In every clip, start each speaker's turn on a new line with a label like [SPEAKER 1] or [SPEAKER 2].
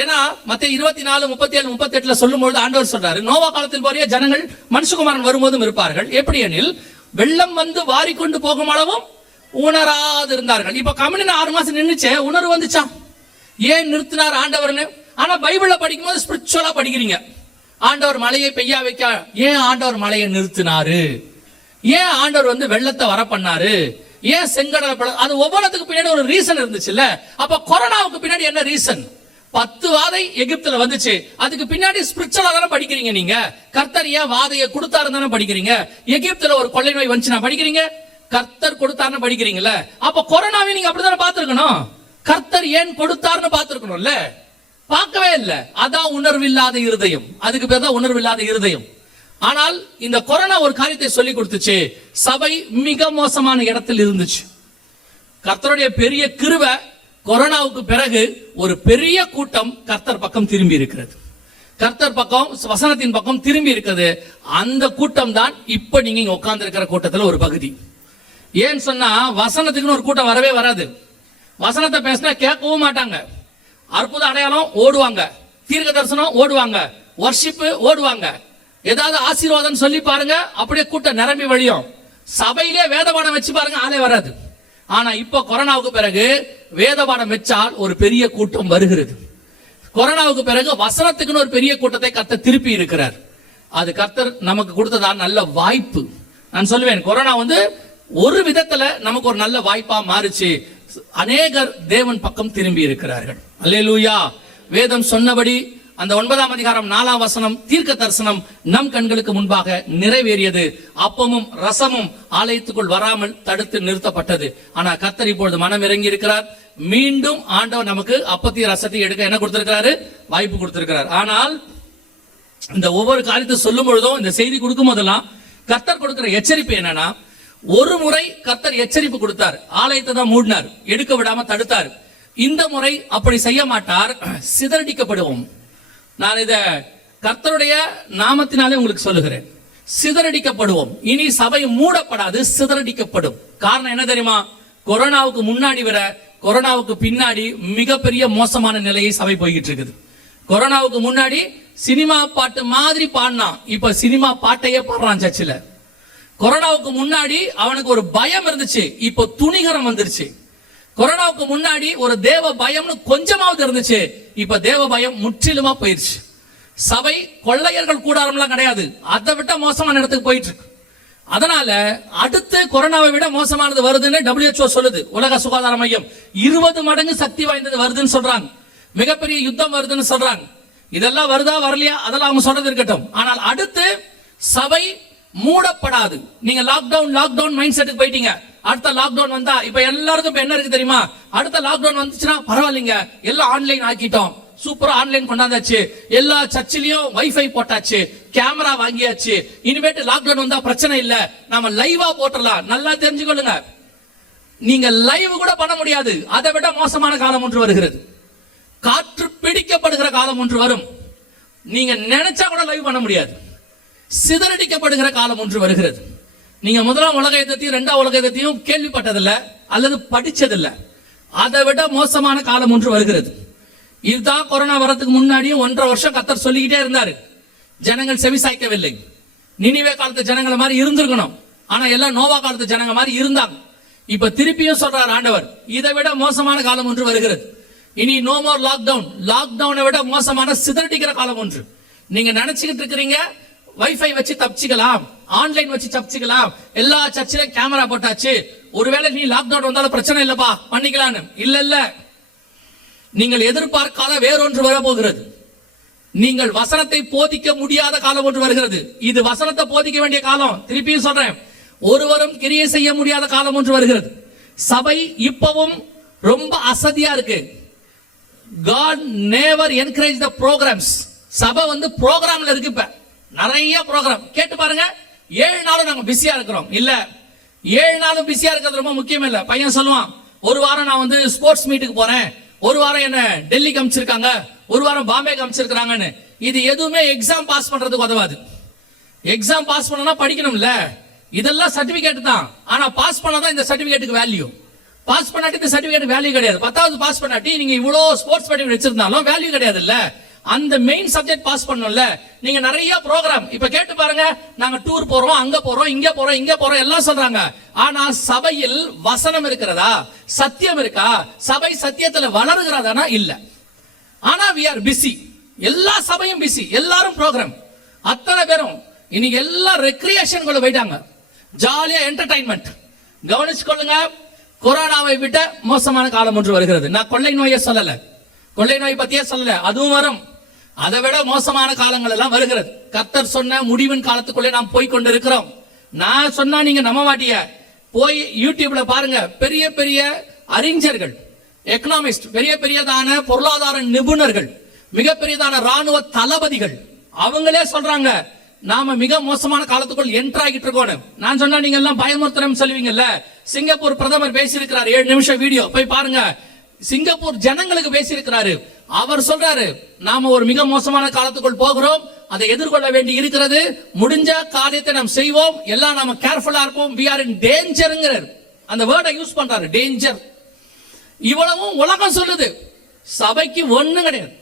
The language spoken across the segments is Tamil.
[SPEAKER 1] ஏன்னா மத்த இருபத்தி நாலு முப்பத்தி ஏழு முப்பத்தி எட்டுல சொல்லும்போது ஆண்டவர் சொல்றாரு நோவா காலத்தில் போறிய ஜனங்கள் மனுஷகுமாரன் வரும்போதும் இருப்பார்கள். எப்படி எனில் வெள்ளம் வந்து வாரிக்கொண்டு போகும் அளவும் உணராது இருந்தார்கள் இப்ப கம்யூனின் ஆறு மாசம் நின்றுச்சே உணர்வு வந்துச்சா? ஏன் நிறுத்தினார் ஆண்டவர்னு? ஆனா படிக்கும் போது ஸ்பிரிச்சுவலா படிக்கிறீங்க. ஆண்டவர் மலையை பெய்யா வைக்க ஏன் ஆண்டவர் மலையை நிறுத்தினாரு? ஏன் ஆண்டவர் வந்து வெள்ளத்தை வர பண்ணாரு? ஏன் செங்கடலை அது ஒவ்வொன்றத்துக்கு பின்னாடி ஒரு ரீசன் இருந்துச்சுல்ல? அப்ப கொரோனாவுக்கு பின்னாடி என்ன ரீசன் பத்து வாதை எகிப்துல வந்துச்சு. அதுக்கு பின்னாடி ஸ்பிரிச்சுவலா தானே படிக்கிறீங்க நீங்க. கர்த்தர் ஏன் வாதையை கொடுத்தாரு தானே படிக்கிறீங்க. எகிப்துல ஒரு கொள்ளை நோய் வந்துச்சுன்னா படிக்கிறீங்க. கர்த்தர் கொடுத்தாருன்னு படிக்கிறீங்கல்ல. அப்ப கொரோனாவை நீங்க அப்படித்தானே பாத்துருக்கணும் கர்த்தர் ஏன் கொடுத்தாருன்னு பாத்துருக்கணும்ல பார்க்கவே இல்லை. அதான் உணர்வில்லாத இருதயம். அதுக்கு பேர் தான் உணர்வில்லாத இருதயம். ஆனால் இந்த கொரோனா ஒரு காரியத்தை சொல்லி கொடுத்துச்சு. சபை மிக மோசமான இடத்தில் இருந்துச்சு. கர்த்தருடைய பெரிய கிருவை கொரோனாவுக்கு பிறகு ஒரு பெரிய கூட்டம் கர்த்தர் பக்கம் திரும்பி இருக்கிறது. கர்த்தர் பக்கம் வசனத்தின் பக்கம் திரும்பி இருக்கிறது. அந்த கூட்டம் தான் இப்ப நீங்க இங்க உட்கார்ந்து இருக்கிற கூட்டத்தில் ஒரு பகுதி. ஏன்னு சொன்னா வசனத்துக்குன்னு ஒரு கூட்டம் வரவே வராது. வசனத்தை பேசினா கேட்கவும் மாட்டாங்க. அற்புத அடையாளம் ஓடுவாங்க. தீர்க்க தரிசனம் ஓடுவாங்க. வர்ஷிப்பு ஓடுவாங்க. ஏதாவது ஆசீர்வாதம் சொல்லி பாருங்க அப்படியே கூட்டம் நிரம்பி வழியும். சபையிலே வேதபாடம் வச்சு பாருங்க ஆளே வராது. ஆனா இப்போ கொரோனாவுக்கு பிறகு வேதபாடம் வச்சால் ஒரு பெரிய கூட்டம் வருகிறது. கொரோனாவுக்கு பிறகு வசனத்துக்குன்னு ஒரு பெரிய கூட்டத்தை கர்த்தர் திருப்பி இருக்கிறார். அது கர்த்தர் நமக்கு கொடுத்ததா நல்ல வாய்ப்பு. நான் சொல்லுவேன் கொரோனா வந்து ஒரு விதத்துல நமக்கு ஒரு நல்ல வாய்ப்பா மாறுச்சு. அநேகர் தேவன் பக்கம் திரும்பி இருக்கிறார்கள். அல்லேலூயா. வேதம் சொன்னபடி அந்த ஒன்பதாம் அதிகாரம் நாலாம் வசனம் தீர்க்க தரிசனம் நம் கண்களுக்கு முன்பாக நிறைவேறியது. அப்பமும் ரசமும் ஆலயத்துக்குள் வராமல் தடுத்து நிறுத்தப்பட்டது. ஆனா கர்த்தர் இப்பொழுது மனம் இறங்கி இருக்கிறார் மீண்டும் ஆண்டவர் நமக்கு அப்பத்தையும் ரசத்தையும் எடுக்க என்ன கொடுத்திருக்கிறாரு? வாய்ப்பு கொடுத்திருக்கிறார். ஆனால் இந்த ஒவ்வொரு காரியத்தை சொல்லும் பொழுதும் இந்த செய்தி கொடுக்கும் போதெல்லாம் கர்த்தர் கொடுக்கிற எச்சரிப்பு என்னன்னா ஒரு முறை கத்தர் எச்சரிப்பு கொடுத்தார். ஆலயத்தை தான் மூடினார். எடுக்க விடாம தடுத்தார். இந்த முறை அப்படி செய்ய மாட்டார். சிதறடிக்கப்படுவோம். நான் இத கர்த்தருடைய நாமத்தினாலே உங்களுக்கு சொல்லுகிறேன். சிதறடிக்கப்படுவோம். இனி சபை மூடப்படாது சிதறடிக்கப்படும். காரணம் என்ன தெரியுமா? கொரோனாவுக்கு முன்னாடி வர கொரோனாவுக்கு பின்னாடி மிகப்பெரிய மோசமான நிலையை சபை போய்கிட்டு இருக்குது கொரோனாவுக்கு முன்னாடி சினிமா பாட்டு மாதிரி பாடினான். இப்ப சினிமா பாட்டையே பாடுறான் சர்ச்சில். கொரோனாவுக்கு முன்னாடி அவனுக்கு ஒரு பயம் இருந்துச்சு. இப்போ துணிகரம் வந்துருச்சு. கொரோனாவுக்கு முன்னாடி ஒரு தேவ பயம்னு கொஞ்சமாவது இருந்துச்சு இப்ப தேவ பயம் முற்றிலுமா போயிருச்சு. சபை கொள்ளையர்கள் கூடாரம்லாம் கிடையாது. அதை விட்ட மோசமான இடத்துக்கு போயிட்டு இருக்கு அதனால அடுத்து கொரோனாவை விட மோசமானது வருதுன்னு டபிள்யூஹெச்ஓ சொல்லுது உலக சுகாதார மையம். இருபது மடங்கு சக்தி வாய்ந்தது வருதுன்னு சொல்றாங்க. மிகப்பெரிய யுத்தம் வருதுன்னு சொல்றாங்க. இதெல்லாம் வருதா வரலையா? அதெல்லாம் அவங்க சொல்றது இருக்கட்டும். ஆனால் அடுத்து சபை மூடப்படாது. நீங்க லாக்டவுன் லாக்டவுன் மைண்ட் செட்டுக்கு போயிட்டீங்க. அடுத்த லாக்டவுன் வந்தா இப்ப எல்லாருக்கும் இப்ப என்ன இருக்கு தெரியுமா? அடுத்த லாக்டவுன் வந்துச்சுன்னா பரவாயில்லைங்க. எல்லாம் ஆன்லைன் ஆக்கிட்டோம். சூப்பரா ஆன்லைன் கொண்டாந்தாச்சு. எல்லா சர்ச்சிலையும் வைஃபை போட்டாச்சு. கேமரா வாங்கியாச்சு. இனிமேட்டு லாக்டவுன் வந்தா பிரச்சனை இல்ல. நாம லைவா போட்டுடலாம். நல்லா தெரிஞ்சுக்கொள்ளுங்க. நீங்க லைவ் கூட பண்ண முடியாது. அதை விட மோசமான காலம் ஒன்று வருகிறது. காற்று பிடிக்கப்படுகிற காலம் ஒன்று வரும். நீங்க நினைச்சா கூட லைவ் பண்ண முடியாது. சிதறடிக்கப்படுகிற காலம் ஒன்று வருகிறது. நீங்க முதலாம் உலக யுத்தத்தையும் இரண்டாம் உலக யுத்தத்தையும் கேள்விப்பட்டதில்லை அல்லது படிச்சதில்லை. அதை விட மோசமான காலம் ஒன்று வருகிறது. இதுதான் கொரோனா வரதுக்கு முன்னாடியும் ஒன்றரை வருஷம் கத்தர் சொல்லிக்கிட்டே இருந்தார். ஜனங்கள் செவி சாய்க்கவில்லை. நினிவே காலத்து ஜனங்களை மாதிரி இருந்திருக்கணும். ஆனா எல்லாம் நோவா காலத்து ஜனங்க மாதிரி இருந்தாங்க. இப்ப திருப்பியும் சொல்றார் ஆண்டவர் இதை விட மோசமான காலம் ஒன்று வருகிறது. இனி நோ மோர் லாக்டவுன் லாக்டவுனை விட மோசமான சிதறடிக்கிற காலம் ஒன்று. நீங்க நினைச்சுக்கிட்டு இருக்கிறீங்க வைஃபை வச்சு தப்பிச்சுக்கலாம். ஆன்லைன் வச்சு தப்பிச்சுக்கலாம். எல்லா சர்ச்சிலும் கேமரா போட்டாச்சு. ஒருவேளை நீ லாக்டவுன் வந்தாலும் பிரச்சனை இல்லப்பா பண்ணிக்கலான்னு இல்ல இல்ல. நீங்கள் எதிர்பார்க்காத வேறொன்று வரப்போகிறது. நீங்கள் வசனத்தை போதிக்க முடியாத காலம் ஒன்று வருகிறது. இது வசனத்தை போதிக்க வேண்டிய காலம். திருப்பியும் சொல்றேன். ஒருவரும் கிரியை செய்ய முடியாத காலம் ஒன்று வருகிறது. சபை இப்பவும் ரொம்ப அசதியா இருக்கு. God never encourage the programmes சபை வந்து ப்ரோக்ராம்ல இருக்கு இப்ப. நிறைய ப்ரோக்ராம் கேட்டு பாருங்க. ஏழு நாளும் நாங்கள் பிஸியாக இருக்கிறோம். இல்லை ஏழு நாளும் பிஸியாக இருக்கிறது ரொம்ப முக்கியம் இல்லை. பையன் சொல்லுவான் ஒரு வாரம் நான் வந்து ஸ்போர்ட்ஸ் மீட்டுக்கு போகிறேன் ஒரு வாரம் என்ன டெல்லிக்கு அமிச்சிருக்காங்க ஒரு வாரம் பாம்பேக்கு காமிச்சிருக்கிறாங்கன்னு. இது எதுவுமே எக்ஸாம் பாஸ் பண்ணுறதுக்கு உதவாது. எக்ஸாம் பாஸ் பண்ணனா படிக்கணும்ல. இதெல்லாம் சர்டிஃபிகேட் தான். ஆனால் பாஸ் பண்ணால் தான் இந்த சர்டிஃபிகேட்டுக்கு வேல்யூ பாஸ் பண்ணாட்டி இந்த சர்டிஃபிகேட் வேல்யூ கிடையாது. பத்தாவது பாஸ் பண்ணாட்டி நீங்கள் இவ்வளோ ஸ்போர்ட்ஸ் சர்டிபிகேட் வச்சிருந்தாலும் வேல்யூ கிடையாது இல்லை அந்த மெயின் சப்ஜெக்ட் பாஸ் பண்ணும்ல நீங்க நிறைய ப்ரோக்ராம் இப்ப கேட்டு பாருங்க நாங்க டூர் போறோம் அங்க போறோம் இங்க போறோம் இங்க போறோம் எல்லாம் சொல்றாங்க. ஆனா சபையில் வசனம் இருக்கிறதா? சத்தியம் இருக்கா? சபை சத்தியத்துல வளருகிறதானா? இல்ல. ஆனா வி ஆர் பிஸி எல்லா சபையும் பிஸி எல்லாரும் ப்ரோக்ராம் அத்தனை பேரும். இன்னைக்கு எல்லாம் ரெக்ரியேஷன் போயிட்டாங்க. ஜாலியா என்டர்டைன்மெண்ட் கவனிச்சுக்கொள்ளுங்க கொரோனாவை விட மோசமான காலம் ஒன்று வருகிறது. நான் கொள்ளை நோயை சொல்லல. கொள்ளை நோய் பத்தியே சொல்லல. அதுவும் வரும். அதை விட மோசமான காலங்கள் எல்லாம் வருகிறது. கர்த்தர் சொன்ன முடிவின் காலத்துக்குள்ளே நாம் போய் கொண்டு இருக்கிறோம் நான் சொன்னா நீங்க நம்ப மாட்டீங்க. போய் யூடியூப்ல பாருங்க. பெரிய பெரிய அறிஞர்கள் எக்கனாமிஸ்ட் பெரிய பெரியதான பொருளாதார நிபுணர்கள் மிகப்பெரியதான ராணுவ தளபதிகள் அவங்களே சொல்றாங்க நாம மிக மோசமான காலத்துக்குள் என்ட்ராகிட்டு இருக்கோம். நான் சொன்னா நீங்க எல்லாம் பயமுறுத்துறேன்னு சொல்லுவீங்கல்ல. சிங்கப்பூர் பிரதமர் பேசியிருக்கிறார். ஏழு நிமிஷம் வீடியோ. போய் பாருங்க. சிங்கப்பூர் ஜனங்களுக்கு பேசியிருக்கிறாரு. அவர் சொல்றாரு நாம ஒரு மிக மோசமான காலத்துக்குள் போகிறோம் அதை எதிர்கொள்ள வேண்டி இருக்கிறது முடிஞ்ச காரியத்தை நாம் செய்வோம் எல்லாம் நாம கேர்ஃபுல்லா இருப்போம் வி ஆர் இன் டேஞ்சருங்கிறார் அந்த வேர்டை யூஸ் பண்றாரு டேஞ்சர் இவ்வளவும் உலகம் சொல்லுது. சபைக்கு ஒண்ணும் கிடையாது.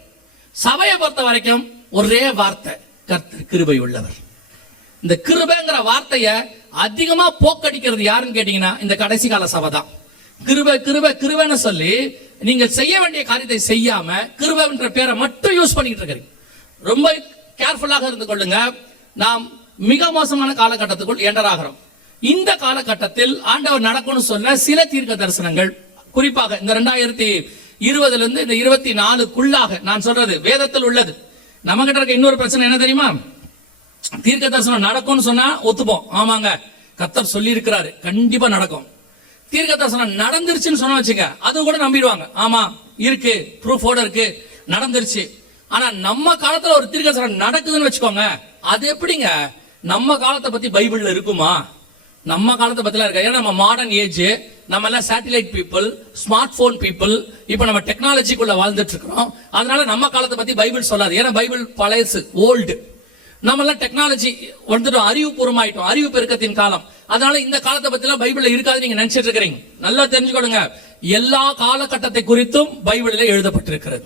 [SPEAKER 1] சபையை பொறுத்த வரைக்கும் ஒரே வார்த்தை கர்த்தர் கிருபை உள்ளவர். இந்த கிருபைங்கிற வார்த்தைய அதிகமா போக்கடிக்கிறது யாருன்னு கேட்டீங்கன்னா இந்த கடைசி கால சபை தான் கிருபை கிருபை கிருபைன்னு சொல்லி நீங்க செய்ய வேண்டிய காரியத்தை செய்யாம கிருபைன்ற பேரை மட்டும் யூஸ் பண்ணிட்டு இருக்கிறீங்க. ரொம்ப கேர்ஃபுல்லாக இருந்து கொள்ளுங்க. நாம் மிக மோசமான காலகட்டத்துக்குள் எண்டராகிறோம் இந்த காலகட்டத்தில் ஆண்டவர் நடக்கும்னு சொன்ன சில தீர்க்க தரிசனங்கள். குறிப்பாக இந்த ரெண்டாயிரத்தி இருபதுல இருந்து இந்த இருபத்தி நாலுக்குள்ளாக நான் சொல்றது வேதத்தில் உள்ளது. நம்ம கிட்ட இருக்க இன்னொரு பிரச்சனை என்ன தெரியுமா? தீர்க்க தரிசனம் நடக்கும்னு சொன்னா ஒத்துப்போம். ஆமாங்க. கத்தர் சொல்லி இருக்கிறாரு கண்டிப்பா நடக்கும். தீர்க்க தரிசனம் நடந்துருச்சுன்னு சொன்ன வச்சுங்க அது கூட நம்பிடுவாங்க. ஆமா இருக்கு ப்ரூஃபோட இருக்கு நடந்துருச்சு. ஆனா நம்ம காலத்துல ஒரு தீர்க்க தரிசனம் நடக்குதுன்னு வச்சுக்கோங்க அது எப்படிங்க? நம்ம காலத்தை பத்தி பைபிள்ல இருக்குமா? நம்ம காலத்தை பத்திலாம் இருக்கா? ஏன்னா நம்ம மாடர்ன் ஏஜ் நம்ம எல்லாம் satellite people smart phone people இப்போ நம்ம டெக்னாலஜிக்குள்ள வாழ்ந்துட்டு இருக்கிறோம். அதனால நம்ம காலத்தை பத்தி பைபிள் சொல்லாது. ஏன்னா பைபிள் பழையசு ஓல்டு நம்ம எல்லாம் டெக்னாலஜி வந்துட்டோம் அறிவுபூர்வமாயிட்டோம். அறிவு பெருக்கத்தின் காலம். அதனால இந்த காலத்தை பத்திலாம் பைபிள்ல இருக்காது நீங்க நினைச்சிட்டு இருக்கிறீங்க. நல்லா தெரிஞ்சுக்கொள்ளுங்க. எல்லா காலகட்டத்தை குறித்தும் பைபிளில் எழுதப்பட்டிருக்கிறது.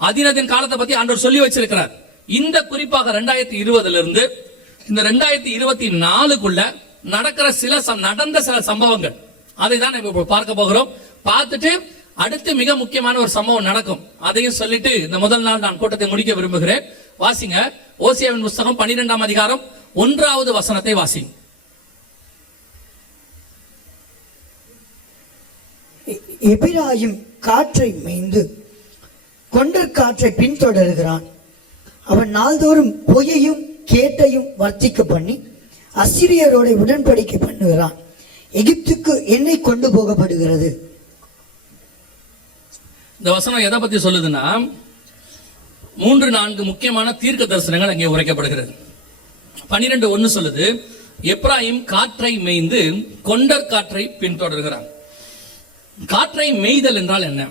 [SPEAKER 1] அதினத்தின் காலத்தை பத்தி ஆண்டவர் சொல்லி வச்சிருக்கிறார். இந்த குறிப்பாக ரெண்டாயிரத்தி இருபதுல இருந்து இந்த ரெண்டாயிரத்தி இருபத்தி நாலுக்குள்ள நடக்கிற சில ச- நடந்த சில சம்பவங்கள். அதை தான் நம்ம பார்க்க போகிறோம். பார்த்துட்டு அடுத்து மிக முக்கியமான ஒரு சம்பவம் நடக்கும். அதையும் சொல்லிட்டு இந்த முதல் நாள் நான் கூட்டத்தை முடிக்க விரும்புகிறேன். வாசிங்க. ஓசியாவின் புஸ்தகம் பன்னிரெண்டாம் அதிகாரம் ஒன்றாவது வசனத்தை வாசிங்க.
[SPEAKER 2] எபிராயும் காற்றை மேய்ந்து கொண்டர் காற்றை பின்தொடர்கிறான். அவன் நாள்தோறும் பொய்யையும் கேட்டையும் வர்த்திக்க பண்ணி அசிரியரோட உடன்படிக்கை பண்ணுகிறான். எகிப்துக்கு எண்ணெய் கொண்டு போகப்படுகிறது.
[SPEAKER 1] இந்த வசனம் எதை பத்தி சொல்லுதுன்னா மூன்று நான்கு முக்கியமான தீர்க்க தரிசனங்கள் அங்கே உரைக்கப்படுகிறது. பனிரெண்டு ஒன்னு சொல்லுது எப்ராஹிம் காற்றை மேய்ந்து கொண்டர் காற்றை பின்தொடர்கிறான். காற்றை மெய்தல் என்றால் என்ன?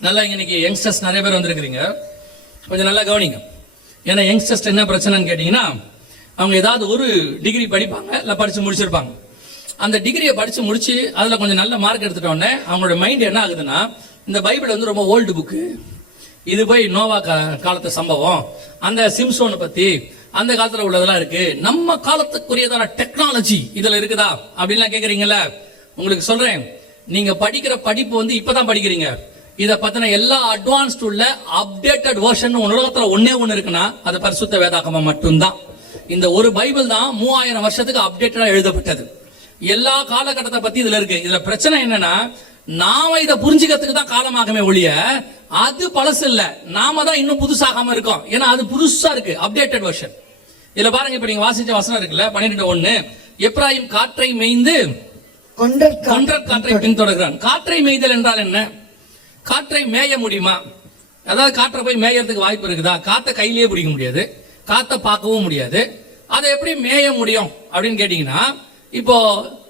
[SPEAKER 1] நல்லா இன்னைக்கு யங்ஸ்டர்ஸ் நிறைய பேர் வந்திருக்கிறீங்க. கொஞ்சம் நல்லா கவனிங்க. ஏன்னா யங்ஸ்டர்ஸ் என்ன பிரச்சனைன்னு கேட்டிங்கன்னா அவங்க ஏதாவது ஒரு டிகிரி படிப்பாங்க இல்லை படித்து முடிச்சிருப்பாங்க. அந்த டிகிரியை படித்து முடிச்சு அதில் கொஞ்சம் நல்ல மார்க் எடுத்துட்ட அவங்களோட மைண்ட் என்ன ஆகுதுன்னா இந்த பைபிள் வந்து ரொம்ப ஓல்டு புக்கு இது போய் நோவா கா- காலத்து சம்பவம். அந்த சிம்சோனை பற்றி அந்த காலத்தில் உள்ளதெல்லாம் இருக்குது நம்ம காலத்துக்குரியதான டெக்னாலஜி இதில் இருக்குதா? அப்படின்லாம் கேக்குறீங்கல்ல? உங்களுக்கு சொல்கிறேன் நீங்க படிக்கிற படிப்பு வந்து இப்பதான் படிக்கிறீங்க. இதை பத்தின எல்லா அட்வான்ஸ்டு உள்ள அப்டேட்டட் வேர்ஷன் உலகத்துல ஒன்னே ஒண்ணு இருக்குன்னா அது பரிசுத்த வேதாகமா மட்டும்தான். இந்த ஒரு பைபிள் தான் மூவாயிரம் வருஷத்துக்கு அப்டேட்டடா எழுதப்பட்டது. எல்லா காலகட்டத்தை பத்தி இதுல இருக்கு. இதுல பிரச்சனை என்னன்னா நாம இதை புரிஞ்சுக்கிறதுக்கு தான் காலமாகமே ஒழிய அது பழசு இல்ல. நாம தான் இன்னும் புதுசாகாம இருக்கோம். ஏன்னா அது புதுசா இருக்கு அப்டேட்டட் வெர்ஷன் இதுல பாருங்க இப்ப நீங்க வாசிச்ச வசனம் இருக்குல்ல பன்னிரெண்டு ஒண்ணு. எப்ராஹிம் காற்றை மேய்ந்து கொன்ற
[SPEAKER 2] காற்றை
[SPEAKER 1] காற்றை பின்தொடர்கிறான். காற்றை மேய்தல் என்றால் என்ன? காற்றை மேய முடியுமா? அதாவது காற்றை போய் மேயறதுக்கு வாய்ப்பு இருக்குதா? காத்தை கையிலேயே பிடிக்க முடியாது. காத்தை பார்க்கவும் முடியாது. அதை எப்படி மேய முடியும் அப்படின்னு கேட்டீங்கன்னா இப்போ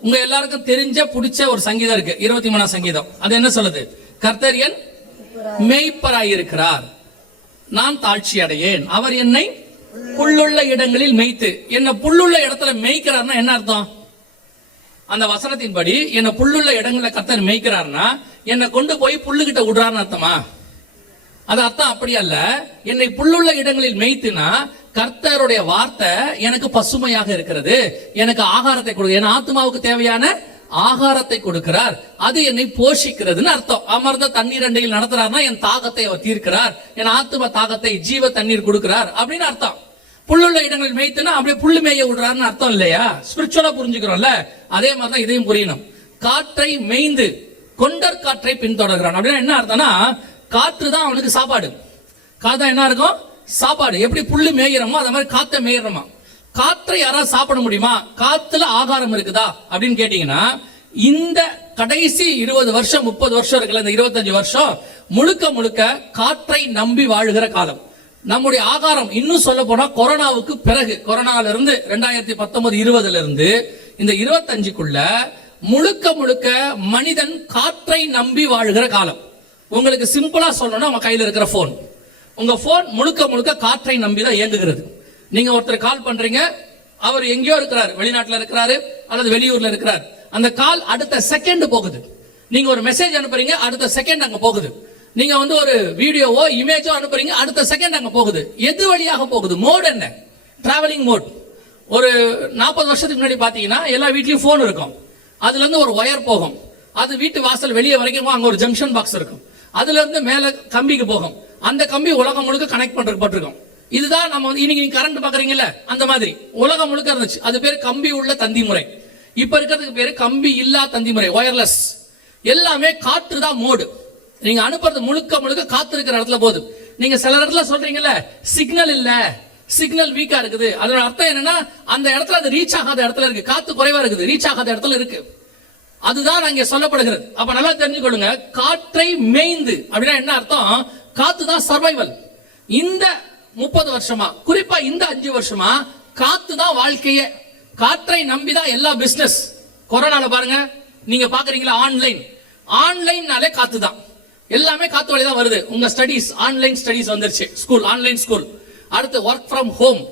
[SPEAKER 1] உங்க எல்லாருக்கும் தெரிஞ்ச பிடிச்ச ஒரு சங்கீதம் இருக்கு. இருபத்தி மூணாம் சங்கீதம். அது என்ன சொல்லுது? கர்த்தர் என் மேய்ப்பராய் இருக்கிறார் நான் தாழ்ச்சி அடையேன். அவர் என்னை புல்லுள்ள இடங்களில் மேய்த்து. என்ன புல்லுள்ள இடத்துல மேய்க்கிறார்னா என்ன அர்த்தம்? அந்த வசனத்தின்படி என்னை புல்லுள்ள இடங்கள்ல கர்த்தர் மேய்க்கிறாருன்னா என்னை கொண்டு போய் புல்லுகிட்ட விடுறாருன்னு அர்த்தமா? அது அர்த்தம் அப்படி அல்ல. என்னை புல்லுள்ள இடங்களில் மேய்த்துனா கர்த்தருடைய வார்த்தை எனக்கு பசுமையாக இருக்கிறது. எனக்கு ஆகாரத்தை கொடு என் ஆத்மாவுக்கு தேவையான ஆகாரத்தை கொடுக்கிறார். அது என்னை போஷிக்கிறதுன்னு அர்த்தம். அமர்ந்த தண்ணீர் அண்டையில் நடத்துறாருன்னா என் தாகத்தை அவர் தீர்க்கிறார். என் ஆத்ம தாகத்தை ஜீவ தண்ணீர் கொடுக்கிறார் அப்படின்னு அர்த்தம். புல்லுள்ள இடங்களில் மேய்த்தனா அப்படியே புல்லு மேய விடுறாருன்னு அர்த்தம் இல்லையா? ஸ்பிரிச்சுவலா புரிஞ்சுக்கிறோம்ல? அதே மாதிரி தான் இதையும் புரியணும். காற்றை மேய்ந்து கொண்டர் காற்றை பின்தொடர்கிறான். அப்படின்னா என்ன அர்த்தம்னா காற்று தான் அவனுக்கு சாப்பாடு. காத்தா என்ன இருக்கும்? சாப்பாடு. எப்படி புல்லு மேயிறோமோ அதை மாதிரி காத்த மேயிறோமா? காற்றை யாராவது சாப்பிட முடியுமா? காத்துல ஆகாரம் இருக்குதா? அப்படின்னு கேட்டீங்கன்னா இந்த கடைசி இருபது வருஷம் முப்பது வருஷம் இருக்குல்ல இந்த இருபத்தஞ்சு வருஷம் முழுக்க முழுக்க காற்றை நம்பி வாழுகிற காலம். நம்முடைய ஆகாரம் இன்னும் சொல்ல போனா கொரோனாவுக்கு பிறகு கொரோனால இருந்து ரெண்டாயிரத்தி பத்தொன்பது இருபதுல இருந்து இந்த இருபத்தஞ்சுக்குள்ள முழுக்க முழுக்க மனிதன் காற்றை நம்பி வாழுகிற காலம். உங்களுக்கு சிம்பிளா சொல்லணும்னா நம்ம கையில இருக்கிற போன் உங்க போன் முழுக்க முழுக்க காற்றை நம்பி தான் இயங்குகிறது. நீங்க ஒருத்தர் கால் பண்றீங்க அவர் எங்கேயோ இருக்கிறார் வெளிநாட்டில் இருக்கிறாரு அல்லது வெளியூர்ல இருக்கிறார். அந்த கால் அடுத்த செகண்ட் போகுது. நீங்க ஒரு மெசேஜ் அனுப்புறீங்க அடுத்த செகண்ட் அங்க போகுது. நீங்க வந்து ஒரு வீடியோவோ இமேஜோ அனுப்புறீங்க அடுத்த செகண்ட் அங்க போகுது. எது வழியாக போகுது? மோட் என்ன? டிராவலிங் மோட் ஒரு நாற்பது வருஷத்துக்கு முன்னாடி பாத்தீங்கன்னா எல்லா வீட்லயும் போன் இருக்கும். அதுல இருந்து ஒரு ஒயர் போகும். அது வீட்டு வாசல் வெளியே வரைக்கும் அங்க ஒரு ஜங்ஷன் பாக்ஸ் இருக்கும். அதுல இருந்து மேல கம்பிக்கு போகும். அந்த கம்பி உலகம் முழுக்க கனெக்ட் பண்றப்பட்டிருக்கும் இதுதான் நம்ம வந்து இன்னைக்கு நீங்கள் கரண்ட் பாக்குறீங்கல்ல அந்த மாதிரி. உலகம் முழுக்க இருந்துச்சு. அது பேர் கம்பி உள்ள தந்தி முறை. இப்ப இருக்கிறதுக்கு பேரு கம்பி இல்லா தந்தி முறை ஒயர்லெஸ் எல்லாமே காற்று தான் மோடு நீங்க அனுப்புறது முழுக்க முழுக்க காத்திருக்கிற இடத்துல போகுது நீங்க சில இடத்துல சொல்றீங்கல்ல சிக்னல் இல்ல. சிக்னல் வீக்கா இருக்குது. அதோட அர்த்தம் என்னன்னா அந்த இடத்துல அது ரீச் ஆகாத இடத்துல இருக்கு. காத்து குறைவா இருக்குது. ரீச் ஆகாத இடத்துல இருக்கு. அதுதான் அங்கே சொல்லப்படுகிறது. அப்ப நல்லா தெரிஞ்சுக்கொள்ளுங்க. காற்றை மேய்ந்து அப்படின்னா என்ன அர்த்தம்? காத்து தான் சர்வைவல் இந்த முப்பது வருஷமா குறிப்பா இந்த அஞ்சு வருஷமா காத்து தான் வாழ்க்கையே. காற்றை நம்பி தான் எல்லா பிசினஸ் கொரோனால பாருங்க. நீங்க பாக்குறீங்களா? ஆன்லைன் ஆன்லைன்னாலே காத்து தான். எல்லாமே காத்து வழி தான் வருது. உங்க ஸ்டடீஸ் ஆன்லைன் ஸ்டடீஸ் வந்துருச்சு. ஸ்கூல் ஆன்லைன் ஸ்கூல் அடுத்து ஒர்க் ஃப்ரம் ஹோம்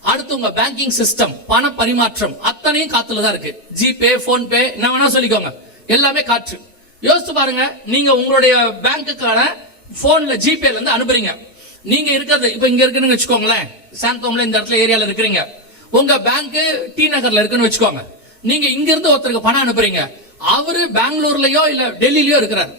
[SPEAKER 1] அடுத்து உங்க பேங்கிங் சிஸ்டம் பண பரிமாற்றம். அத்தனையும் காத்துல தான் இருக்கு. ஜிபே போன் பே என்ன வேணா சொல்லிக்கோங்க. எல்லாமே காற்று. யோசிச்சு பாருங்க நீங்க உங்களுடைய பேங்க்குக்கான போன்ல ஜிபேல இருந்து அனுப்புறீங்க. நீங்க இருக்கிறது இப்ப இங்க இருக்குன்னு வச்சுக்கோங்களேன். சாந்தோம்ல இந்த இடத்துல ஏரியால இருக்கிறீங்க. உங்க பேங்க் டி நகர்ல இருக்குன்னு வச்சுக்கோங்க. நீங்க இங்க இருந்து ஒருத்தருக்கு பணம் அனுப்புறீங்க. அவரு பெங்களூர்லயோ இல்ல டெல்லிலயோ இருக்கிறார்.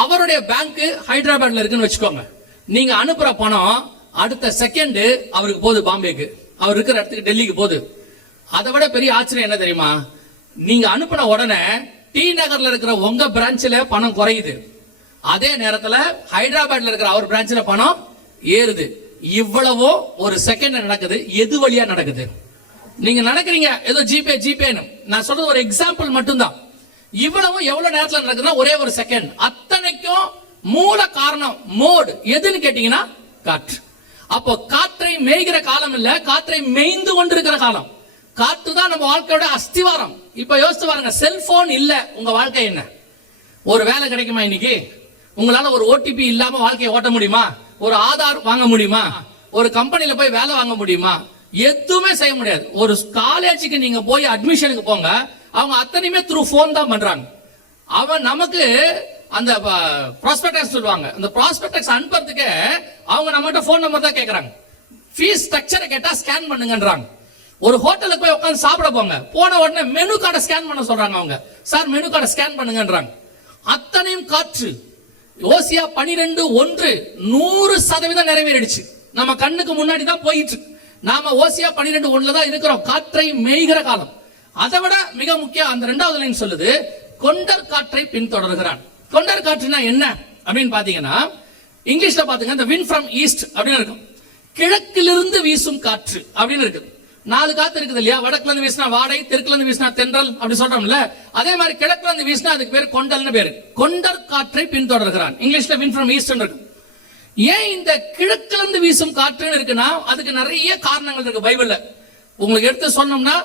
[SPEAKER 1] அவருடைய பேங்க் ஹைதராபாத்ல இருக்குன்னு வச்சுக்கோங்க. நீங்க அனுப்புற பணம் அடுத்த செகண்ட் அவருக்கு போகுது பாம்பேக்கு. அவர் இருக்கிற இடத்துக்கு டெல்லிக்கு போகுது. அதை விட பெரிய ஆச்சரியம் என்ன தெரியுமா? நீங்க அனுப்பின உடனே டி நகர்ல இருக்கிற உங்க பிரான்ச்சில் பணம் குறையுது. அதே நேரத்தில் ஹைதராபாத்ல இருக்கிற அவர் பிரான்ச்சில் பணம் ஏறுது. இவ்வளவோ ஒரு செகண்ட் நடக்குது எது வழியா நடக்குது? நீங்க நடக்கிறீங்க ஏதோ ஜிபே ஜிபேன்னு. நான் சொல்றது ஒரு எக்ஸாம்பிள் மட்டும்தான். இவ்வளவு எவ்வளவு நேரத்தில் நடக்குதுன்னா ஒரே ஒரு செகண்ட் அத்தனைக்கும் மூல காரணம் மோடு எதுன்னு கேட்டீங்கன்னா காற்று. அப்போ காற்றை மேய்கிற காலம் இல்ல காற்றை மேய்ந்து கொண்டிருக்கிற காலம். காற்று தான் நம்ம வாழ்க்கையோட அஸ்திவாரம். இப்ப யோசிச்சு பாருங்க செல்போன் இல்ல உங்க வாழ்க்கை என்ன? ஒரு வேலை கிடைக்குமா இன்னைக்கு? உங்களால ஒரு ஓடிபி இல்லாம வாழ்க்கையை ஓட்ட முடியுமா? ஒரு ஆதார் வாங்க முடியுமா? ஒரு கம்பெனில போய் வேலை வாங்க முடியுமா? எதுவுமே செய்ய முடியாது. ஒரு காலேஜுக்கு நீங்க போய் அட்மிஷனுக்கு போங்க அவங்க அத்தனையுமே த்ரூ ஃபோன் தான் பண்றாங்க. அவன் நமக்கு அந்த ப்ராஸ்பெக்டஸ் சொல்லுவாங்க. அந்த ப்ராஸ்பெக்டஸ் அனுப்புறதுக்கு அவங்க நம்மகிட்ட ஃபோன் நம்பர் தான் கேட்குறாங்க ஃபீஸ் ஸ்ட்ரக்சரை கேட்டால் ஸ்கேன் பண்ணுங்கன்றாங்க. ஒரு ஹோட்டலுக்கு போய் உட்காந்து சாப்பிட போங்க. போன உடனே மெனு கார்டை ஸ்கேன் பண்ண சொல்றாங்க அவங்க. சார் மெனு கார்டை ஸ்கேன் பண்ணுங்கன்றாங்க. அத்தனையும் காற்று. ஓசியா பனிரெண்டு ஒன்று நூறு சதவீதம் நிறைவேறிடுச்சு. நம்ம கண்ணுக்கு முன்னாடி தான் போயிட்டு நாம ஓசியா பனிரெண்டு ஒன்றுல தான் இருக்கிறோம். காற்றை மேய்கிற காலம். அதை விட மிக முக்கியம் அந்த ரெண்டாவது லைன் சொல்லுது கொண்டர் காற்றை பின்தொடர்கிறான். கொண்டர் காற்றுனா என்ன? அப்படின்னு பாத்தீங்கன்னா இங்கிலீஷ்ல பாத்துங்க இந்த வின் ஃப்ரம் ஈஸ்ட் அப்படின்னு இருக்கும். கிழக்கிலிருந்து வீசும் காற்று அப்படின்னு இருக்குது. நாலு காத்து இருக்குது இல்லையா? வடக்குல இருந்து வீசினா வாடை தெற்குல இருந்து வீசினா தென்றல் அப்படி சொல்றோம்ல. அதே மாதிரி கிழக்குல இருந்து வீசினா அதுக்கு பேர் கொண்டல்னு பேரு. கொண்டர் காற்றை பின்தொடர்கிறான். இங்கிலீஷ்ல வின் ஃப்ரம் ஈஸ்ட் இருக்கு ஏன் இந்த கிழக்குல இருந்து வீசும் காற்றுன்னு இருக்குன்னா அதுக்கு நிறைய காரணங்கள் இருக்கு பைபிள்ல. உங்களுக்கு எடுத்து சொன்னோம்னா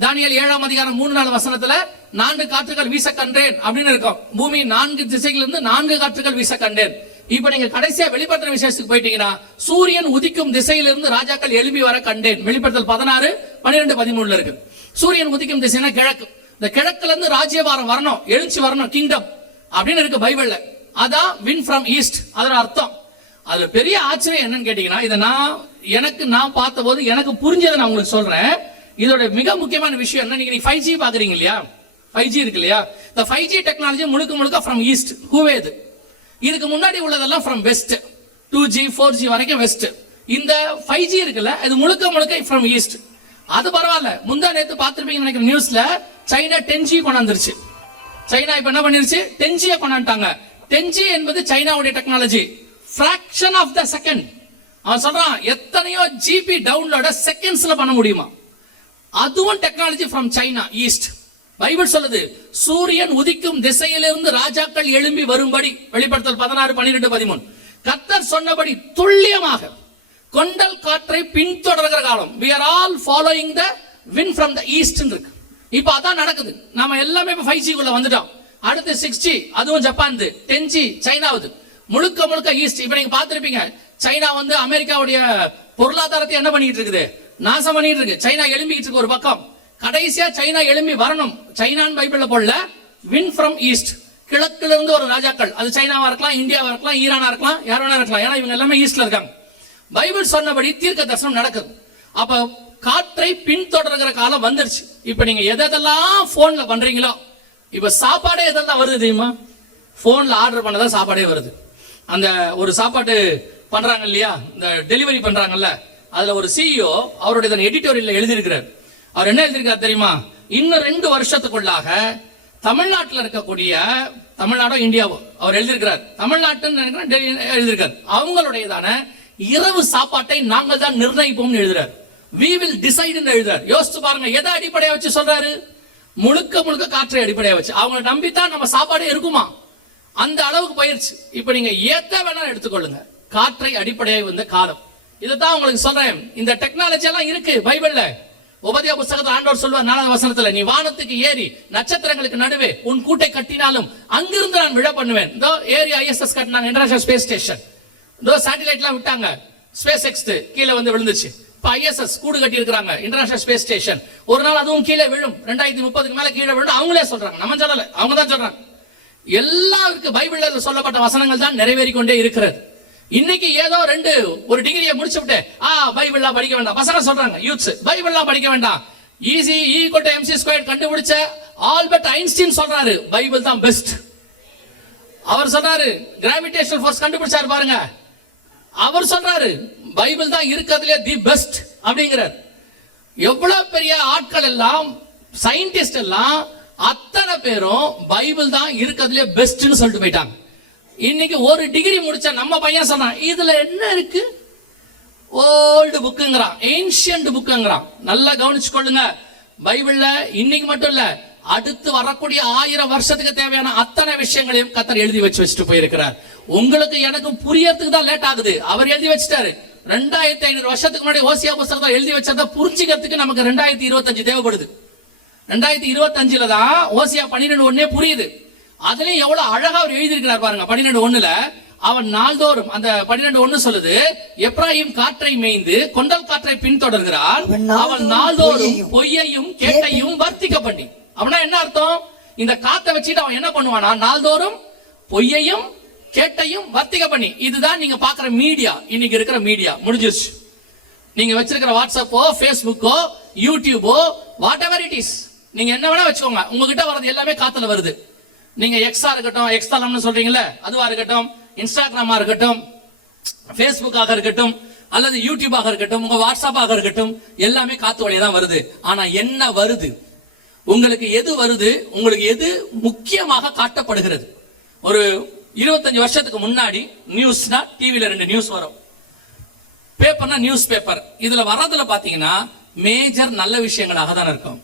[SPEAKER 1] தானியல் ஏழாம் அதிகாரம் மூணு நாள் வசனத்துல நான்கு காற்றுகள் வீச கண்டேன் அப்படின்னு இருக்கும். பூமி நான்கு திசைகளிலிருந்து நான்கு காற்றுகள் வீச கண்டேன் இப்ப நீங்க கடைசியா வெளிப்படுத்தல் விசேஷத்துக்கு போயிட்டீங்கன்னா சூரியன் உதிக்கும் திசையிலிருந்து ராஜாக்கள் எழுப்பி வர கண்டேன். வெளிப்படுத்தல் பதினாறு பன்னிரெண்டு பதிமூணுல இருக்கு. சூரியன் உதிக்கும் திசைனா கிழக்கு. இந்த கிழக்குல இருந்து ராஜ்யபாரம் வரணும் எழுச்சி வரணும் கிங்டம் அப்படின்னு இருக்கு பைபிள்ல. அதான் வின் ஃப்ரம் ஈஸ்ட் அதோட அர்த்தம். அதுல பெரிய ஆச்சரியம் என்னன்னு கேட்டீங்கன்னா இதை நான் எனக்கு நான் பார்த்தபோது எனக்கு புரிஞ்சதை நான் உங்களுக்கு சொல்றேன். இதோட மிக முக்கியமான விஷயம் என்ன? நீங்க ஃபைவ் ஜி பாக்குறீங்க இல்லையா? ஃபைவ் ஜி இருக்கு இல்லையா? இந்த ஃபைவ் ஜி டெக்னாலஜி முழுக்க முழுக்க ஃப்ரம் ஈஸ்ட் ஹூவே இது இதுக்கு முன்னாடி உள்ளதெல்லாம் from west two G four G வரைக்கும் வெஸ்ட் இந்த ஃபைவ் ஜி இருக்குல்ல இது முழுக்க முழுக்க ஃப்ரம் ஈஸ்ட் அது பரவாயில்ல. முந்தா நேத்து பார்த்துருப்பீங்கன்னு நினைக்கிற நியூஸ்ல சைனா டென் ஜி கொண்டாந்துருச்சு. சைனா இப்ப என்ன பண்ணிருச்சு? டென் ஜியை கொண்டாண்டாங்க டென் ஜி என்பது சைனாவுடைய technology fraction of the second அவன் சொல்றான் எத்தனையோ ஜிபி டவுன்லோட செகண்ட்ஸ்ல பண்ண முடியுமா? அதுவும் technology from China east Bible சொல்லுது சூரியன் உதிக்கும் திசையிலிருந்து ராஜாக்கள் எழும்பி வரும்படி வெளிப்படுத்தல் பதினாறு பன்னிரெண்டு பதிமூணு. கத்தர் சொன்னபடி துல்லியமாக கொண்டல் காற்றை பின்தொடர்கிற காலம். We are all following the wind from the east இருக்கு. இப்போ அதான் நடக்குது. நம்ம எல்லாமே இப்போ ஃபைவ் ஜிக்குள்ள வந்துட்டோம். அடுத்து சிக்ஸ் ஜி அதுவும் ஜப்பான் டென் ஜி சைனாவுது. முழுக்க முழுக்க ஈஸ்ட் இப்போ நீங்கள் பார்த்துருப்பீங்க சைனா வந்து அமெரிக்காவுடைய பொருளாதாரத்தை என்ன பண்ணிட்டு இருக்குது? நாசம் பண்ணிட்டு இருக்கு. சைனா எழும்பிக்கிட்டு இருக்கு ஒரு பக்கம். கடைசியா சைனா எழும்பி வரணும். சைனான்னு பைபிள்ல போடல. வின் ஃப்ரம் ஈஸ்ட் கிழக்குல இருந்து ஒரு ராஜாக்கள். அது சைனாவா இருக்கலாம் இந்தியாவா இருக்கலாம் ஈரானா இருக்கலாம் யார் வேணா இருக்கலாம். ஏன்னா இவங்க எல்லாமே ஈஸ்ட்ல இருக்காங்க. பைபிள் சொன்னபடி தீர்க்க தரிசனம் நடக்குது. அப்ப காற்றை பின்தொடர்கிற காலம் வந்துருச்சு. இப்ப நீங்க எதெல்லாம் போன்ல பண்றீங்களோ இப்ப சாப்பாடே எதெல்லாம் வருது தெரியுமா? போன்ல ஆர்டர் பண்ணதான் சாப்பாடே வருது. அந்த ஒரு சாப்பாடு பண்றாங்க இல்லையா? இந்த டெலிவரி பண்றாங்கல்ல அதுல ஒரு சிஇஓ அவருடைய எடிட்டோரியல்ல எழுதியிருக்கிறார். அவர் என்ன எழுதியிருக்கார் தெரியுமா? இன்னும் ரெண்டு வருஷத்துக்குள்ளாக தமிழ்நாட்டில் இருக்கக்கூடிய தமிழ்நாடோ இந்தியாவோ அவர் எழுதியிருக்கிறார். தமிழ்நாட்டுன்னு நினைக்கிறேன் எழுதியிருக்கார். அவங்களுடையதான இரவு சாப்பாட்டை நாங்கள் தான் நிர்ணயிப்போம்னு எழுதுறார். வி வில் டிசைட் ன்னு எழுதுறார். யோசிச்சு பாருங்க எதை அடிப்படையா வச்சு சொல்றாரு? முழுக்க முழுக்க காற்றை அடிப்படையா வச்சு. அவங்கள நம்பித்தான் நம்ம சாப்பாடே இருக்குமா? அந்த அளவுக்கு பயிற்சி. இப்ப நீங்க ஏத்த வேணாலும் எடுத்துக்கொள்ளுங்க. காற்றை அடிப்படையாக வந்த காலம். இதுதான் உங்களுக்கு சொல்றேன். இந்த டெக்னாலஜி எல்லாம் இருக்கு பைபிள்ல. உபதிய புஸ்தகத்துல ஆண்டவர் சொல்வார் நாலாவது வசனத்துல நீ வானத்துக்கு ஏறி நட்சத்திரங்களுக்கு நடுவே உன் கூட்டை கட்டினாலும் அங்கிருந்து நான் விழ பண்ணுவேன். இதோ ஏரி ஐஎஸ்எஸ் கட்டினாங்க இன்டர்நேஷனல் ஸ்பேஸ் ஸ்டேஷன் இதோ சேட்டலைட்லாம் விட்டாங்க. ஸ்பேஸ் எக்ஸ் கீழே வந்து விழுந்துச்சு. இப்போ ஐஎஸ்எஸ் கூடு கட்டி இருக்கிறாங்க இன்டர்நேஷனல் ஸ்பேஸ் ஸ்டேஷன் ஒரு நாள் அதுவும் கீழே விழும். ரெண்டாயிரத்தி முப்பதுக்கு மேல கீழே விழும் அவங்களே சொல்றாங்க. நம்ம சொல்லலை அவங்க தான் சொல்றாங்க. எல்லாருக்கு பைபிளில் சொல்லப்பட்ட வசனங்கள் தான் நிறைவேறிக்கொண்டே இருக்கிறது. இன்னைக்கு ஏதோ ரெண்டு ஒரு டிகிரியை முடிச்சு விட்டு ஆ பைபிள்லாம் படிக்க வேண்டாம். பசங்க சொல்றாங்க யூத்ஸ் பைபிள்லாம் படிக்க வேண்டாம். ஈஸி ஈ கொட்ட எம்சி ஸ்கொயர் கண்டுபிடிச்ச ஆல்பர்ட் ஐன்ஸ்டீன் சொல்றாரு பைபிள் தான் பெஸ்ட் அவர் சொல்றாரு கிராவிடேஷனல் ஃபோர்ஸ் கண்டுபிடிச்சாரு பாருங்க. அவர் சொல்றாரு பைபிள் தான் இருக்கிறதுலே தி பெஸ்ட் அப்படிங்கிறார். எவ்வளவு பெரிய ஆட்கள் எல்லாம் சயின்டிஸ்ட் எல்லாம் அத்தனை பேரும் பைபிள் தான் இருக்கிறதுலே பெஸ்ட்னு சொல்லிட்டு போயிட்டாங்க. இன்னைக்கு ஒரு டிகிரி முடிச்ச நம்ம பையன் சொன்னான் இதுல என்ன இருக்கு? ஓல்டு புக்குங்கிறான் ஏன்ஷியன்ட் புக்குங்கிறான் நல்லா கவனிச்சுக்கொள்ளுங்க. பைபிள்ல இன்னைக்கு மட்டும் இல்ல அடுத்து வரக்கூடிய ஆயிரம் வருஷத்துக்கு தேவையான அத்தனை விஷயங்களையும் கத்தர் எழுதி வச்சு வச்சுட்டு போயிருக்கிறார். உங்களுக்கு எனக்கும் புரியறதுக்கு தான் லேட் ஆகுது. அவர் எழுதி வச்சுட்டாரு. ரெண்டாயிரத்தி ஐநூறு வருஷத்துக்கு முன்னாடி ஓசியா புஸ்தகத்தை எழுதி வச்சதை புரிஞ்சுக்கிறதுக்கு நமக்கு ரெண்டாயிரத்தி இருபத்தஞ்சு தேவைப்படுது. ரெண்டாயிரத்தி இருபத்தஞ்சுல தான் ஓசியா பன்னிரெண்டு ஒன்னே புரியுது. அதுலயும் எவ்வளவு அழகா அவர் எழுதியிருக்கிறார் பாருங்க பன்னிரெண்டு ஒண்ணுல. அவன் நாள்தோறும் அந்த பன்னிரெண்டு ஒண்ணு சொல்லுது எப்ராஹிம் காற்றை மேய்ந்து கொண்டல் காற்றை பின்தொடர்கிறான்
[SPEAKER 2] அவன் நாள்தோறும் பொய்யையும்
[SPEAKER 1] கேட்டையும் வர்த்திக்க பண்ணி அப்படின்னா என்ன அர்த்தம்? இந்த காத்தை வச்சுட்டு அவன் என்ன பண்ணுவானா நாள்தோறும் பொய்யையும் கேட்டையும் வர்த்திக்க பண்ணி இதுதான் நீங்க பாக்குற மீடியா. இன்னைக்கு இருக்கிற மீடியா. முடிஞ்சிருச்சு. நீங்க வச்சிருக்கிற வாட்ஸ்அப்போ ஃபேஸ்புக்கோ யூடியூபோ வாட் எவர் இட் இஸ் நீங்க என்ன வேணா வச்சுக்கோங்க. உங்ககிட்ட வர்றது எல்லாமே காத்துல வருது. நீங்க எக்ஸா இருக்கட்டும் எக்ஸ்தாலம்னு சொல்றீங்கல்ல அதுவா இருக்கட்டும் இன்ஸ்டாகிராமா இருக்கட்டும் ஃபேஸ்புக்காக இருக்கட்டும் அல்லது யூடியூபாக இருக்கட்டும் உங்க வாட்ஸ்அப்பாக இருக்கட்டும் எல்லாமே காத்து வழியா தான் வருது. ஆனா என்ன வருது? உங்களுக்கு எது வருது? உங்களுக்கு எது முக்கியமாக காட்டப்படுகிறது? ஒரு இருபத்தஞ்சு வருஷத்துக்கு முன்னாடி நியூஸ்னா டிவியில ரெண்டு நியூஸ் வரும். பேப்பர்னா நியூஸ் பேப்பர் இதுல வர்றதுல பாத்தீங்கன்னா மேஜர் நல்ல விஷயங்களாக தான் இருக்கும்.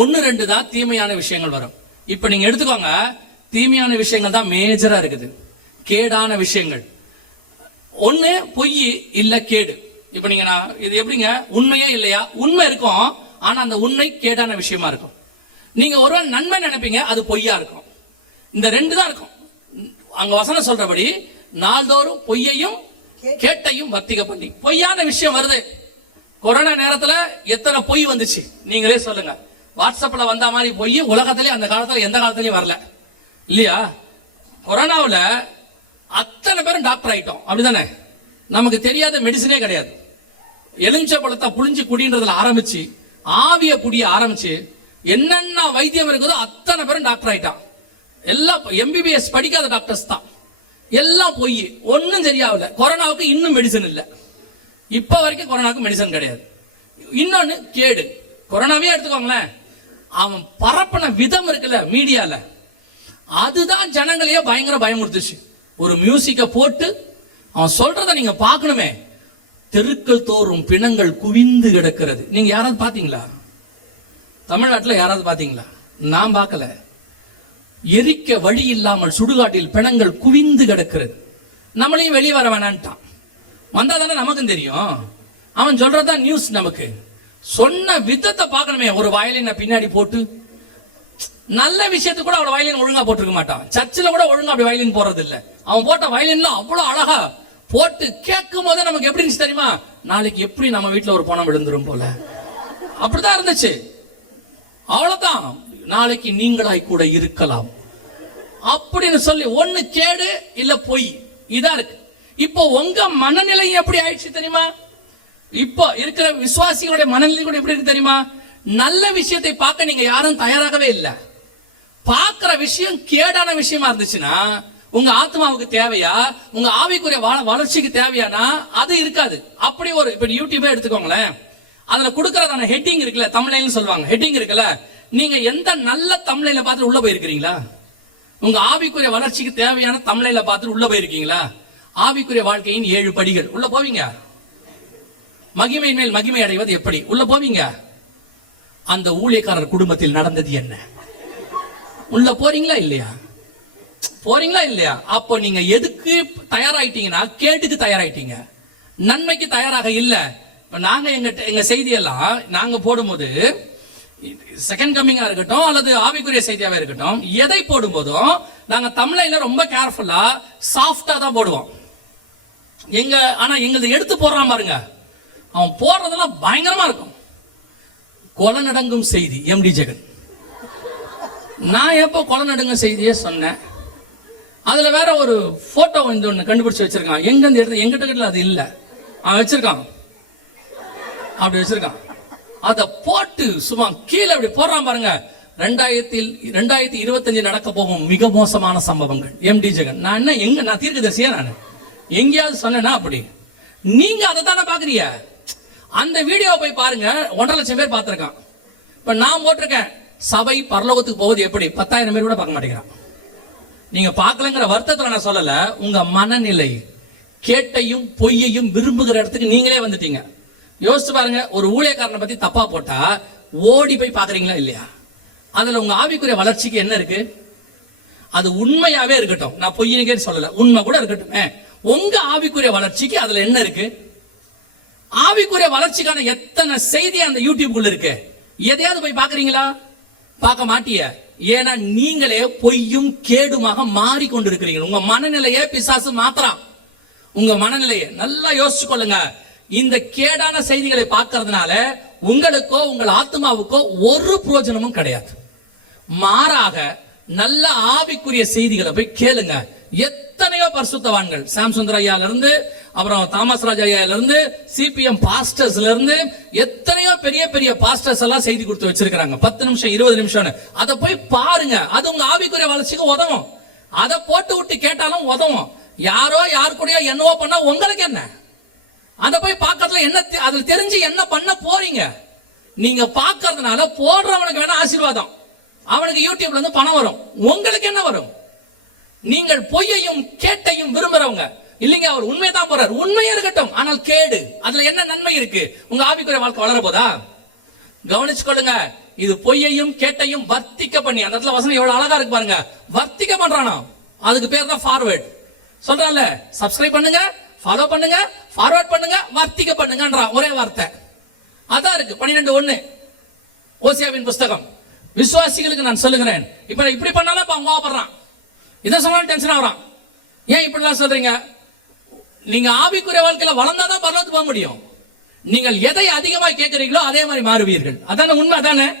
[SPEAKER 1] ஒன்னு ரெண்டு தான் தீமையான விஷயங்கள் வரும். இப்ப நீங்க எடுத்துக்கோங்க தீமையான விஷயங்கள் தான் மேஜரா இருக்குது. கேடான விஷயங்கள். ஒண்ணு பொய் இல்ல கேடு. இப்ப நீங்க நான் இது எப்படிங்க? உண்மையே இல்லையா? உண்மை இருக்கும். ஆனா அந்த உண்மை கேடான விஷயமா இருக்கும். நீங்க ஒருவேளை நன்மை நினைப்பீங்க அது பொய்யா இருக்கும். இந்த ரெண்டு தான் இருக்கும். அங்க வசனம் சொல்றபடி நாள்தோறும் பொய்யையும் கேட்டையும் வர்த்திக பண்ணி. பொய்யான விஷயம் வருது. கொரோனா நேரத்துல எத்தனை பொய் வந்துச்சு? நீங்களே சொல்லுங்க. வாட்ஸ்அப்ல வந்த மாதிரி பொய் உலகத்திலே அந்த காலத்துல எந்த காலத்திலயும் வரல. இல்லையா? கொரோனாவில் அத்தனை பேரும் டாக்டர் ஆகிட்டோம் அப்படிதானே? நமக்கு தெரியாத மெடிசனே கிடையாது. எலுமிச்சை பழத்தை புளிஞ்சு குடின்றதுல ஆரம்பிச்சு ஆவிய குடிய ஆரம்பிச்சு என்னென்ன வைத்தியம் இருக்குதோ அத்தனை பேரும் டாக்டர் ஆகிட்டான் எல்லாம் எம்பிபிஎஸ் படிக்காத டாக்டர்ஸ் தான். எல்லாம் பொய். ஒன்றும் சரியாகல. கொரோனாவுக்கு இன்னும் மெடிசன் இல்லை. இப்போ வரைக்கும் கொரோனாவுக்கு மெடிசன் கிடையாது. இன்னொன்னு கேடு. கொரோனாவே எடுத்துக்கோங்களேன். அவன் பரப்பின விதம் இருக்குல்ல மீடியாவில் அதுதான் ஜனங்களையே பயங்கர பயமுறுத்துச்சு. ஒரு மியூசிக்கை போட்டு அவன் சொல்றத நீங்க பார்க்கணுமே. தெருக்கள் தோறும் பிணங்கள் குவிந்து கிடக்கிறது. நீங்க யாராவது பாத்தீங்களா தமிழ்நாட்டில் யாராவது பாத்தீங்களா நான் பார்க்கல. எரிக்க வழி இல்லாமல் சுடுகாட்டில் பிணங்கள் குவிந்து கிடக்கிறது. நம்மளையும் வெளியே வர வேணான்ட்டான். வந்தா தானே நமக்கும் தெரியும். அவன் சொல்றதுதான் நியூஸ் நமக்கு. சொன்ன விதத்தை பார்க்கணுமே. ஒரு வயலினை பின்னாடி போட்டு நல்ல விஷயத்து கூட அவளை வயலின் ஒழுங்கா போட்டிருக்க மாட்டான். சர்ச்சில் கூட ஒழுங்கா அப்படி வயலின் போறது இல்ல அவன் போட்ட வயலின்ல அவ்வளவு அழகா போட்டு கேட்கும் போதே நமக்கு எப்படி இருந்துச்சு தெரியுமா? நாளைக்கு எப்படி நம்ம வீட்டுல ஒரு பணம் விழுந்துரும் போல. அப்படிதான் இருந்துச்சு. அவ்வளவுதான். நாளைக்கு நீங்களாய் கூட இருக்கலாம். அப்படின்னு சொல்லி ஒண்ணு கேடு இல்ல பொய். இதா இருக்கு. இப்போ உங்க மனநிலை எப்படி ஆயிடுச்சு தெரியுமா? இப்போ இருக்கிற விசுவாசிகளுடைய மனநிலை கூட எப்படி இருக்கு தெரியுமா? நல்ல விஷயத்தை பார்க்க நீங்க யாரும் தயாராகவே இல்லை. பார்க்குற விஷயம் கேடான விஷயமா இருந்துச்சுன்னா உங்க ஆத்மாவுக்கு தேவையா? உங்க ஆவிக்குரிய வளர்ச்சிக்கு தேவையானா? அது இருக்காது. அப்படி ஒரு இப்ப யூடியூபே எடுத்துக்கோங்களேன். அதுல கொடுக்கறதான ஹெட்டிங் இருக்குல்ல தமிழ்லைன்னு சொல்லுவாங்க. ஹெட்டிங் இருக்குல்ல. நீங்க எந்த நல்ல தமிழையில பார்த்து உள்ள போயிருக்கிறீங்களா? உங்க ஆவிக்குரிய வளர்ச்சிக்கு தேவையான தமிழையில பார்த்து உள்ள போயிருக்கீங்களா? ஆவிக்குரிய வாழ்க்கையின் ஏழு படிகள். உள்ள போவீங்க. மகிமையின் மேல் மகிமை அடைவது எப்படி? உள்ள போவீங்க. அந்த ஊழியக்காரர் குடும்பத்தில் நடந்தது என்ன? உள்ள போறீங்களா இல்லையா? போறீங்களா இல்லையா? அப்போ நீங்க எதுக்கு தயாராயிட்டீங்கன்னா கேட்டுக்கு தயாராயிட்டீங்க. நன்மைக்கு தயாராக இல்லை. இப்ப நாங்க எங்க எங்க செய்தியெல்லாம் நாங்க போடும்போது செகண்ட் கம்மிங்கா இருக்கட்டும் அல்லது ஆவிக்குரிய செய்தியாவே இருக்கட்டும் எதை போடும்போதும் நாங்க தமிழ்ல ரொம்ப கேர்ஃபுல்லா சாஃப்டா தான் போடுவோம். எங்க ஆனா எங்களது எடுத்து போடுறான் பாருங்க. அவன் போடுறதெல்லாம் பயங்கரமா இருக்கும். கொலை நடங்கும் செய்தி எம்டி ஜெகன் நான் எப்போ கொலை நடுங்க செய்தியே சொன்னேன்? அதில் வேற ஒரு ஃபோட்டோ வந்து ஒன்று கண்டுபிடிச்சி வச்சிருக்கான். எங்கேருந்து எடுத்து எங்கிட்ட கிட்ட அது இல்லை. அவன் வச்சிருக்கான். அப்படி வச்சிருக்கான். அதை போட்டு சும்மா கீழே அப்படி போடுறான் பாருங்க. ரெண்டாயிரத்தில் ரெண்டாயிரத்தி இருபத்தஞ்சு நடக்க போகும் மிக மோசமான சம்பவங்கள். எம்டி ஜெகன். நான் என்ன எங்க நான் தீர்க்கதரிசியா நான்? எங்கேயாவது சொன்னேன்னா அப்படி? நீங்க அதை தானே பாக்குறீங்க? அந்த வீடியோ போய் பாருங்க. ஒன்றரை லட்சம் பேர் பார்த்துருக்கான். இப்ப நான் போட்டிருக்கேன். சபை பரலோகத்துக்கு போவது எப்படி? பத்தாயிரம் பேர் கூட பார்க்க மாட்டேங்கிறான். நீங்க பார்க்கலங்கிற வருத்தத்தில் நான் சொல்லல உங்க மனநிலை கேட்டையும் பொய்யையும் விரும்புகிற இடத்துக்கு நீங்களே வந்துட்டீங்க. யோசிச்சு பாருங்க ஒரு ஊழியக்காரனை பத்தி தப்பா போட்டா ஓடி போய் பாக்குறீங்களா இல்லையா? அதுல உங்க ஆவிக்குரிய வளர்ச்சிக்கு என்ன இருக்கு? அது உண்மையாவே இருக்கட்டும். நான் பொய்யினுக்கே சொல்லல உண்மை கூட இருக்கட்டும். உங்க ஆவிக்குரிய வளர்ச்சிக்கு அதுல என்ன இருக்கு? ஆவிக்குரிய வளர்ச்சிக்கான எத்தனை செய்தி அந்த யூடியூப்குள்ள இருக்கு? எதையாவது போய் பாக்குறீங்களா பார்க்க மாட்டிய. ஏன்னா நீங்களே பொய்யும் கேடுமாக மாறிக்கொண்டிருக்கிறீங்க உங்க மனநிலையே பிசாசு மாத்திரம் உங்க மனநிலையை நல்லா யோசிச்சு கொள்ளுங்க. இந்த கேடான செய்திகளை பார்க்கறதுனால உங்களுக்கோ உங்கள் ஆத்மாவுக்கோ ஒரு புரோஜனமும் கிடையாது. மாறாக நல்ல ஆவிக்குரிய செய்திகளை போய் கேளுங்க. எத்தனையோ பரிசுத்தவான்கள். சாம்சுந்தர் ஐயால இருந்து அப்புறம் தாமஸ் ராஜ் ஐயால இருந்து சிபிஎம் பாஸ்டர்ஸ்ல இருந்து எத்தனையோ பெரிய பெரிய பாஸ்டர்ஸ் எல்லாம் செய்தி கொடுத்து வச்சிருக்காங்க பத்து நிமிஷம் இருபது நிமிஷம் அதை போய் பாருங்க. அது உங்க ஆவிக்குரிய வளர்ச்சிக்கு உதவும். அதை போட்டு விட்டு கேட்டாலும் உதவும். யாரோ யார் கூடயோ என்னவோ பண்ணா உங்களுக்கு என்ன? அதை போய் பார்க்கறதுல என்ன தெ- அதுல தெரிஞ்சு என்ன பண்ண போறீங்க? நீங்க பார்க்கறதுனால போடுறவனுக்கு வேணா ஆசீர்வாதம். அவனுக்கு யூடியூப்ல இருந்து பணம் வரும். உங்களுக்கு என்ன வரும்? நீங்கள் பொய்யையும் கேட்டையும் விரும்புறவங்க. இல்லைங்க அவர் உண்மைதான் போறார். உண்மையா இருக்கட்டும் ஆனால் கேடு. அதுல என்ன நன்மை இருக்கு? உங்க ஆவிக்குரிய வாழ்க்கை வளர போதா? கவனிச்சுக்கொள்ளுங்க இது பொய்யையும் கேட்டையும் வர்த்திக்க பண்ணி அந்த இடத்துல வசனம் எவ்வளவு அழகா இருக்கு பாருங்க. வர்த்திக்க பண்றானா? அதுக்கு பேர் தான் ஃபார்வேர்ட் சொல்றான்ல சப்ஸ்கிரைப் பண்ணுங்க ஃபாலோ பண்ணுங்க ஃபார்வர்ட் பண்ணுங்க வர்த்திக்க பண்ணுங்கன்றான் ஒரே வார்த்தை. அதான் இருக்கு பன்னிரெண்டு ஒண்ணு. ஓசியாவின் புஸ்தகம். விசுவாசிகளுக்கு நான் சொல்லுகிறேன். இப்ப இப்படி பண்ணாலும் இப்ப அவன் கோவப்படுறான். இதை சொன்னாலும் டென்ஷன் ஆகிறான். ஏன் இப்படிலாம் சொல்றீங்க? நீங்க ஆவிக்குரிய வாழ்க்கையில வளர்ந்தாதான் பரலோகத்துக்கு போக முடியும். நீங்கள் எதை அதிகமாக கேட்கிறீங்களோ அதே மாதிரி மாறுவீர்கள். அதானே உண்மை அதானே?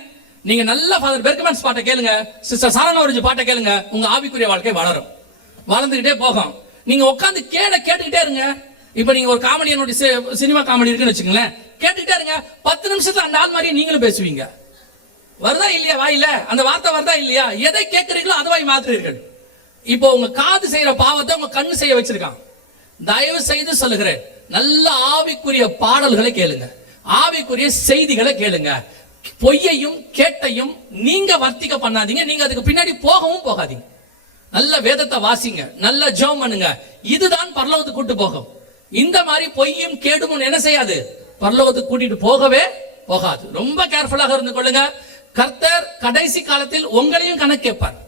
[SPEAKER 1] நீங்க நல்ல ஃபாதர் பெர்கமன்ஸ் பாட்டை கேளுங்க. சிஸ்டர் சாரணவரஜி பாட்டை கேளுங்க. உங்க ஆவிக்குரிய வாழ்க்கை வளரும். வளர்ந்துகிட்டே போகும். நீங்க உட்காந்து கேட கேட்டுக்கிட்டே இருங்க. இப்ப நீங்க ஒரு காமெடியனுடைய சி- சினிமா காமெடி இருக்குன்னு வச்சுக்கோங்களேன். கேட்டுக்கிட்டே இருங்க. பத்து நிமிஷத்துல அந்த ஆள் மாதிரியே நீங்களும் பேசுவீங்க. வருதா இல்லையா? வாயில அந்த வார்த்தை வருதா இல்லையா? எதை கேட்கிறீங்களோ அதுவாய் மாத்துறீர்கள் இப்போ உங்க காது செய்யற பாவத்தை உங்க கண்ணு செய்ய வச்சிருக்கான். தயவு செய்து சொல்லுகிறேன் நல்ல ஆவிக்குரிய பாடல்களை கேளுங்க. ஆவிக்குரிய செய்திகளை கேளுங்க. பொய்யையும் கேட்டையும் நீங்க வர்த்திக்க பண்ணாதீங்க. நீங்க அதுக்கு பின்னாடி போகவும் போகாதீங்க. நல்ல வேதத்தை வாசிங்க நல்ல ஜோம் பண்ணுங்க. இதுதான் பரலோகத்துக்கு கூட்டு போகும். இந்த மாதிரி பொய்யும் கேடும் என்ன செய்யாது? பரலோகத்துக்கு கூட்டிட்டு போகவே போகாது. ரொம்ப கேர்ஃபுல்லாக இருந்து கொள்ளுங்க. கர்த்தர் கடைசி காலத்தில் உங்களையும் கணக்கு கேட்பார்.